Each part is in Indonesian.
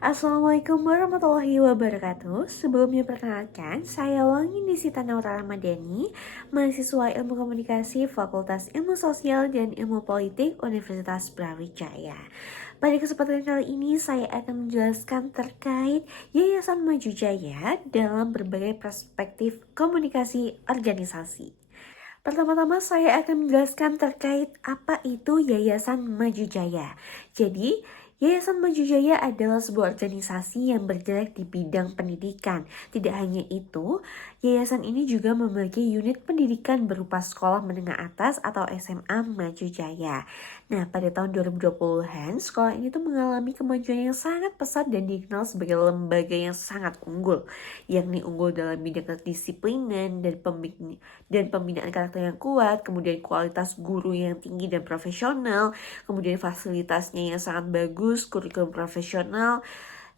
Assalamualaikum warahmatullahi wabarakatuh. Sebelumnya perkenalkan, saya Wangi Nisita Naura Ramadhani, mahasiswa Ilmu Komunikasi Fakultas Ilmu Sosial dan Ilmu Politik Universitas Brawijaya. Pada kesempatan kali ini saya akan menjelaskan terkait Yayasan Maju Jaya dalam berbagai perspektif komunikasi organisasi. Pertama-tama saya akan menjelaskan terkait apa itu Yayasan Maju Jaya. Jadi, Yayasan Maju Jaya adalah sebuah organisasi yang bergerak di bidang pendidikan. Tidak hanya itu, yayasan ini juga memiliki unit pendidikan berupa sekolah menengah atas atau SMA Maju Jaya. Nah, pada tahun 2020-an, sekolah ini tuh mengalami kemajuan yang sangat pesat dan dikenal sebagai lembaga yang sangat unggul, yakni unggul dalam bidang kedisiplinan dan pembinaan karakter yang kuat, kemudian kualitas guru yang tinggi dan profesional, kemudian fasilitasnya yang sangat bagus, kurikulum profesional,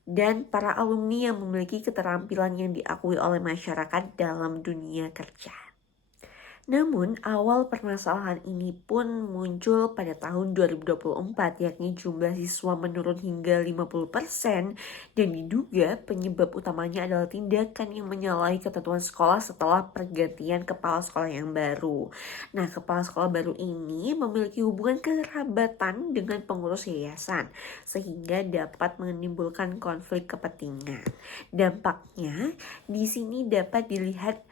dan para alumni yang memiliki keterampilan yang diakui oleh masyarakat dalam dunia kerja. Namun, awal permasalahan ini pun muncul pada tahun 2024, yakni jumlah siswa menurun hingga 50% dan diduga penyebab utamanya adalah tindakan yang menyalahi ketentuan sekolah setelah pergantian kepala sekolah yang baru. Nah, kepala sekolah baru ini memiliki hubungan kekerabatan dengan pengurus yayasan, sehingga dapat menimbulkan konflik kepentingan. Dampaknya, di sini dapat dilihat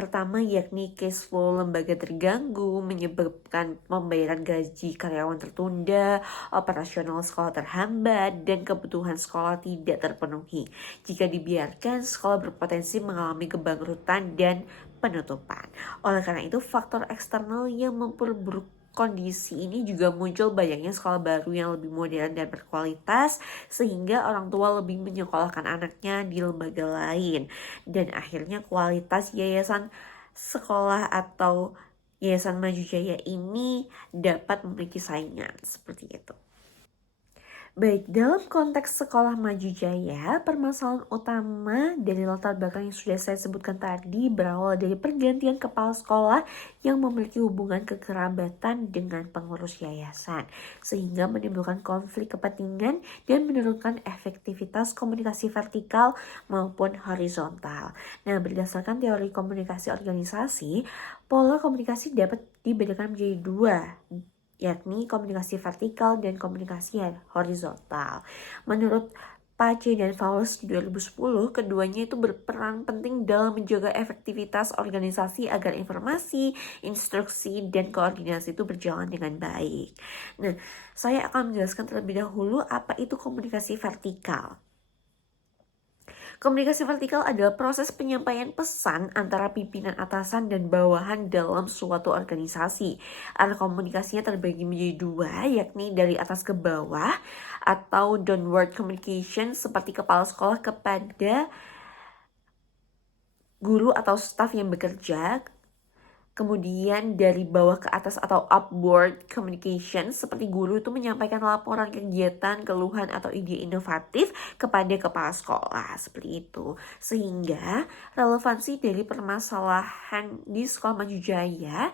pertama yakni cash flow lembaga terganggu, menyebabkan pembayaran gaji karyawan tertunda, operasional sekolah terhambat, dan kebutuhan sekolah tidak terpenuhi. Jika dibiarkan, sekolah berpotensi mengalami kebangkrutan dan penutupan. Oleh karena itu, faktor eksternal yang memperburuk kondisi ini juga muncul banyaknya sekolah baru yang lebih modern dan berkualitas, sehingga orang tua lebih menyekolahkan anaknya di lembaga lain. Dan akhirnya kualitas yayasan sekolah atau Yayasan Maju Jaya ini dapat memiliki saingan seperti itu. Baik, dalam konteks sekolah Maju Jaya, permasalahan utama dari latar belakang yang sudah saya sebutkan tadi berawal dari pergantian kepala sekolah yang memiliki hubungan kekerabatan dengan pengurus yayasan, sehingga menimbulkan konflik kepentingan dan menurunkan efektivitas komunikasi vertikal maupun horizontal. Nah, berdasarkan teori komunikasi organisasi, pola komunikasi dapat dibedakan menjadi dua, yakni komunikasi vertikal dan komunikasi horizontal. Menurut Pace dan Fowles di 2010, keduanya itu berperan penting dalam menjaga efektivitas organisasi agar informasi, instruksi, dan koordinasi itu berjalan dengan baik. Nah, saya akan menjelaskan terlebih dahulu apa itu komunikasi vertikal. Komunikasi vertikal adalah proses penyampaian pesan antara pimpinan atasan dan bawahan dalam suatu organisasi. Arah komunikasinya terbagi menjadi dua, yakni dari atas ke bawah atau downward communication seperti kepala sekolah kepada guru atau staf yang bekerja. Kemudian dari bawah ke atas atau upward communication seperti guru itu menyampaikan laporan kegiatan, keluhan atau ide inovatif kepada kepala sekolah seperti itu. Sehingga relevansi dari permasalahan di Sekolah Maju Jaya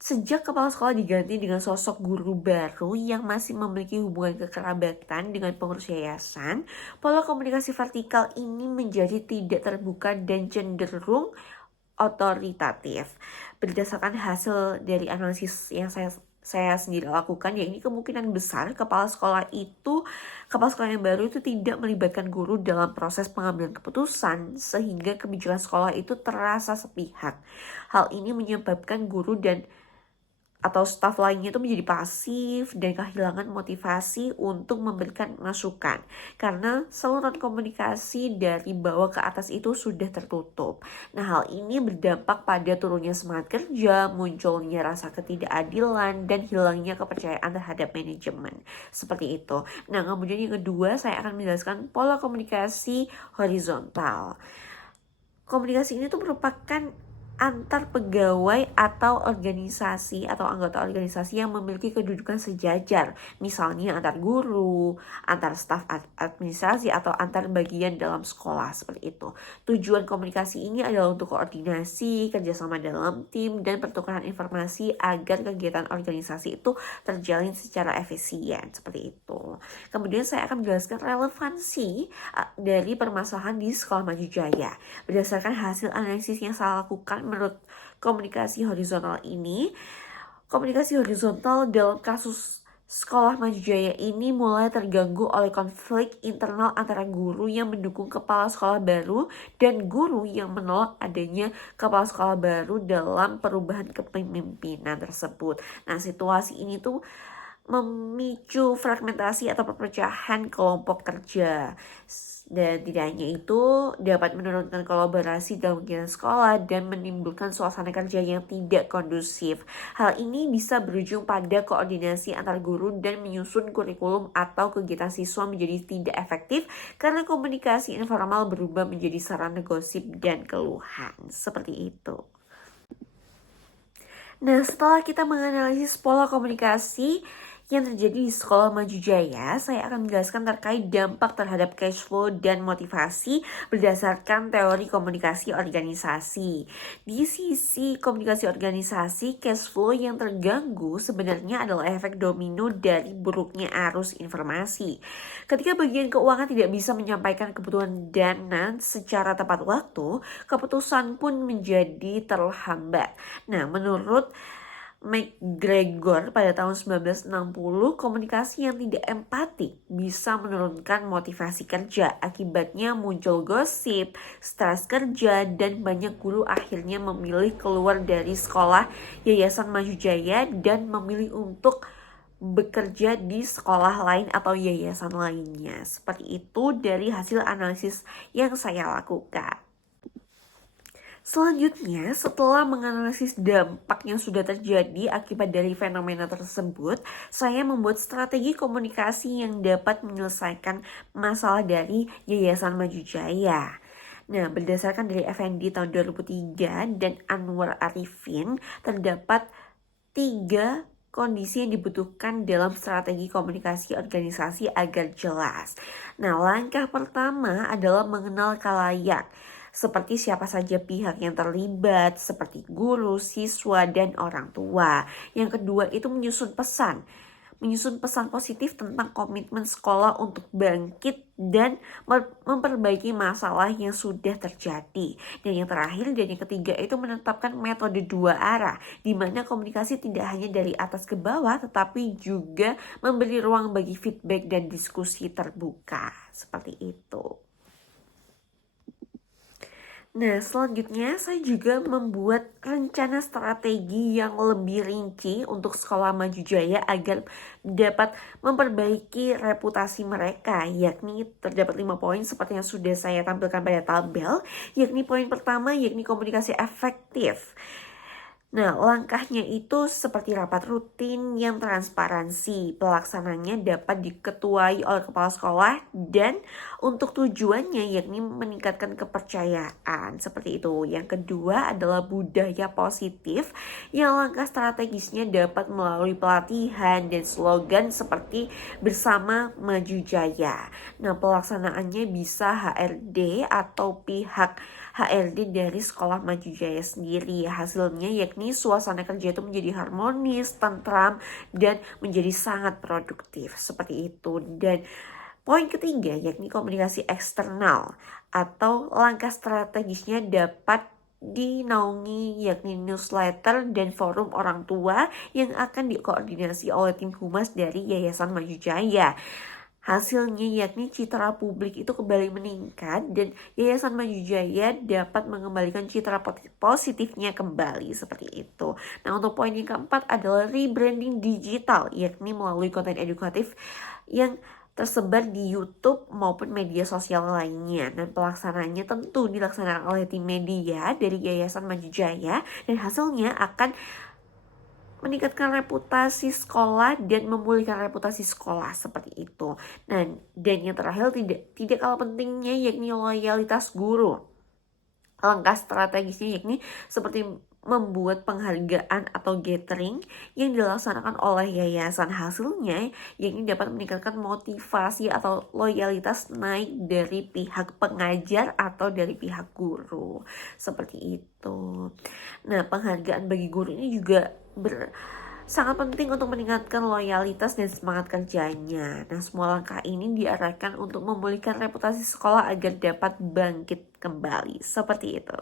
sejak kepala sekolah diganti dengan sosok guru baru yang masih memiliki hubungan kekerabatan dengan pengurus yayasan, pola komunikasi vertikal ini menjadi tidak terbuka dan cenderung otoritatif. Berdasarkan hasil dari analisis yang saya sendiri lakukan, ya ini kemungkinan besar kepala sekolah yang baru itu tidak melibatkan guru dalam proses pengambilan keputusan, sehingga kebijakan sekolah itu terasa sepihak. Hal ini menyebabkan guru atau staf lainnya itu menjadi pasif dan kehilangan motivasi untuk memberikan masukan karena saluran komunikasi dari bawah ke atas itu sudah tertutup. Nah, hal ini berdampak pada turunnya semangat kerja, munculnya rasa ketidakadilan, dan hilangnya kepercayaan terhadap manajemen. Seperti itu. Nah, kemudian yang kedua saya akan menjelaskan pola komunikasi horizontal. Komunikasi ini tuh merupakan antar pegawai atau organisasi atau anggota organisasi yang memiliki kedudukan sejajar, misalnya antar guru, antar staf administrasi atau antar bagian dalam sekolah seperti itu. Tujuan komunikasi ini adalah untuk koordinasi, kerjasama dalam tim, dan pertukaran informasi agar kegiatan organisasi itu terjalin secara efisien seperti itu. Kemudian saya akan menjelaskan relevansi dari permasalahan di Sekolah Maju Jaya. Berdasarkan hasil analisis yang saya lakukan menurut komunikasi horizontal ini, komunikasi horizontal dalam kasus Sekolah Maju Jaya ini mulai terganggu oleh konflik internal antara guru yang mendukung kepala sekolah baru dan guru yang menolak adanya kepala sekolah baru dalam perubahan kepemimpinan tersebut. Nah, situasi ini tuh memicu fragmentasi atau perpecahan kelompok kerja. Dan tidak hanya itu, dapat menurunkan kolaborasi dalam kegiatan sekolah dan menimbulkan suasana kerja yang tidak kondusif. Hal ini bisa berujung pada koordinasi antar guru dan menyusun kurikulum atau kegiatan siswa menjadi tidak efektif karena komunikasi informal berubah menjadi sarana gosip dan keluhan. Seperti itu. Nah, setelah kita menganalisis pola komunikasi yang terjadi di Sekolah Maju Jaya, saya akan menjelaskan terkait dampak terhadap cash flow dan motivasi berdasarkan teori komunikasi organisasi. Di sisi komunikasi organisasi, cash flow yang terganggu sebenarnya adalah efek domino dari buruknya arus informasi. Ketika bagian keuangan tidak bisa menyampaikan kebutuhan dana secara tepat waktu, keputusan pun menjadi terhambat. Nah, menurut McGregor pada tahun 1960, komunikasi yang tidak empatik bisa menurunkan motivasi kerja. Akibatnya muncul gosip, stres kerja, dan banyak guru akhirnya memilih keluar dari sekolah Yayasan Maju Jaya dan memilih untuk bekerja di sekolah lain atau yayasan lainnya. Seperti itu dari hasil analisis yang saya lakukan. Selanjutnya, setelah menganalisis dampak yang sudah terjadi akibat dari fenomena tersebut, saya membuat strategi komunikasi yang dapat menyelesaikan masalah dari Yayasan Maju Jaya. Nah, berdasarkan dari Effendi tahun 2003 dan Anwar Arifin, terdapat 3 kondisi yang dibutuhkan dalam strategi komunikasi organisasi agar jelas. Nah, langkah pertama adalah mengenal khalayak, seperti siapa saja pihak yang terlibat, seperti guru, siswa, dan orang tua. Yang kedua itu menyusun pesan positif tentang komitmen sekolah untuk bangkit dan memperbaiki masalah yang sudah terjadi. Dan yang terakhir dan yang ketiga itu menetapkan metode 2 arah, di mana komunikasi tidak hanya dari atas ke bawah, tetapi juga memberi ruang bagi feedback dan diskusi terbuka. Seperti itu. Nah, selanjutnya saya juga membuat rencana strategi yang lebih rinci untuk Sekolah Maju Jaya agar dapat memperbaiki reputasi mereka, yakni terdapat 5 poin seperti yang sudah saya tampilkan pada tabel, yakni poin pertama yakni komunikasi efektif. Nah, langkahnya itu seperti rapat rutin yang transparansi. Pelaksananya dapat diketuai oleh kepala sekolah dan untuk tujuannya yakni meningkatkan kepercayaan. Seperti itu. Yang kedua adalah budaya positif yang langkah strategisnya dapat melalui pelatihan dan slogan seperti bersama Maju Jaya. Nah, pelaksanaannya bisa HRD atau pihak HRD dari Sekolah Maju Jaya sendiri. Hasilnya yakni suasana kerja itu menjadi harmonis, tentram, dan menjadi sangat produktif. Seperti itu. Dan poin ketiga yakni komunikasi eksternal atau langkah strategisnya dapat dinaungi yakni newsletter dan forum orang tua yang akan dikoordinasi oleh tim humas dari Yayasan Maju Jaya. Hasilnya yakni citra publik itu kembali meningkat dan Yayasan Maju Jaya dapat mengembalikan citra positifnya kembali seperti itu. Nah, untuk poin yang keempat adalah rebranding digital, yakni melalui konten edukatif yang tersebar di YouTube maupun media sosial lainnya. Dan pelaksanaannya tentu dilaksanakan oleh tim media dari Yayasan Maju Jaya dan hasilnya akan meningkatkan reputasi sekolah dan memulihkan reputasi sekolah seperti itu. Nah, dan yang terakhir tidak kalah pentingnya yakni loyalitas guru. Langkah strategisnya yakni seperti membuat penghargaan atau gathering yang dilaksanakan oleh yayasan. Hasilnya yakni dapat meningkatkan motivasi atau loyalitas naik dari pihak pengajar atau dari pihak guru. Seperti itu. Nah, penghargaan bagi guru ini juga sangat penting untuk meningkatkan loyalitas dan semangat kerjanya. Nah, semua langkah ini diarahkan untuk memulihkan reputasi sekolah agar dapat bangkit kembali. Seperti itu.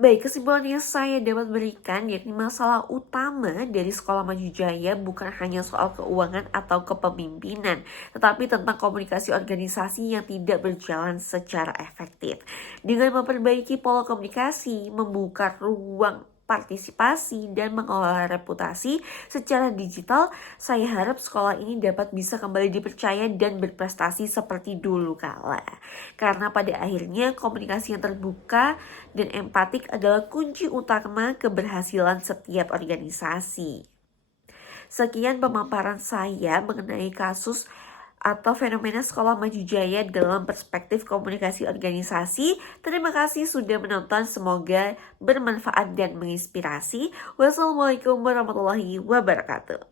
Baik, kesimpulan yang saya dapat berikan yakni masalah utama dari Sekolah Maju Jaya bukan hanya soal keuangan atau kepemimpinan, tetapi tentang komunikasi organisasi yang tidak berjalan secara efektif. Dengan memperbaiki pola komunikasi, membuka ruang partisipasi dan mengelola reputasi secara digital, saya harap sekolah ini dapat bisa kembali dipercaya dan berprestasi seperti dulu kala. Karena pada akhirnya komunikasi yang terbuka dan empatik adalah kunci utama keberhasilan setiap organisasi. Sekian pemaparan saya mengenai kasus atau fenomena Sekolah Maju Jaya dalam perspektif komunikasi organisasi. Terima kasih sudah menonton, semoga bermanfaat dan menginspirasi. Wassalamualaikum warahmatullahi wabarakatuh.